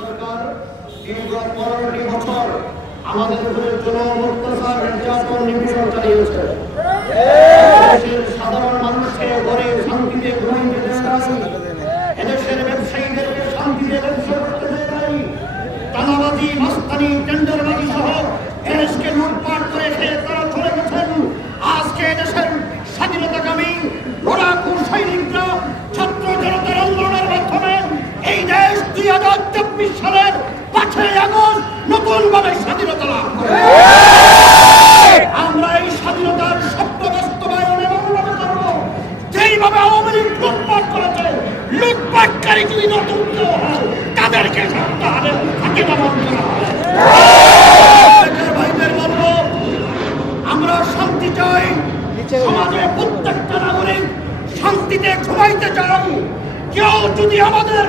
সরকার দীর্ঘ 15টি বছর আমাদের উপরে জুলুম, অত্যাচার, নির্যাতন, নিপীড়ন চালিয়েছে। দেশের সাধারণ মানুষকে ঘরে শান্তিতে ঘুমাইতে দেয় নাই। এদেশের ব্যবসায়ীদেরকে শান্তিতে ব্যবসা করতে দেয় নাই। টানাবাজি, মাস্তানি, টেন্ডারবাজি সহ দেশকে লুটপাট করে খেয়ে তারা চলে গেছেন। আজকে দেশের স্বাধীনতাকামী লড়াকু সৈনিকরা ছাত্র জনতার আন্দোলনের মাধ্যমে এই দেশ 2024 সালের 5ই আগস্ট নতুন ভাবে স্বাধীনতা লাভ করে। আমরা এই স্বাধীনতার স্বপ্ন বাস্তবায়নে এমনভাবে করব যেইভাবে আওয়ামী লীগ লুটপাট করেছে, লুটপাটকারী যদি নতুন কেউ হয় তাদেরকে ধরতে হবে, হাতে দমন করা হবে। ভাইদের বলবো, আমরা শান্তি চাই, সমাজে প্রত্যেকটা নাগরিক শান্তিতে ঘুমাইতে চাই। কেউ যদি আমাদের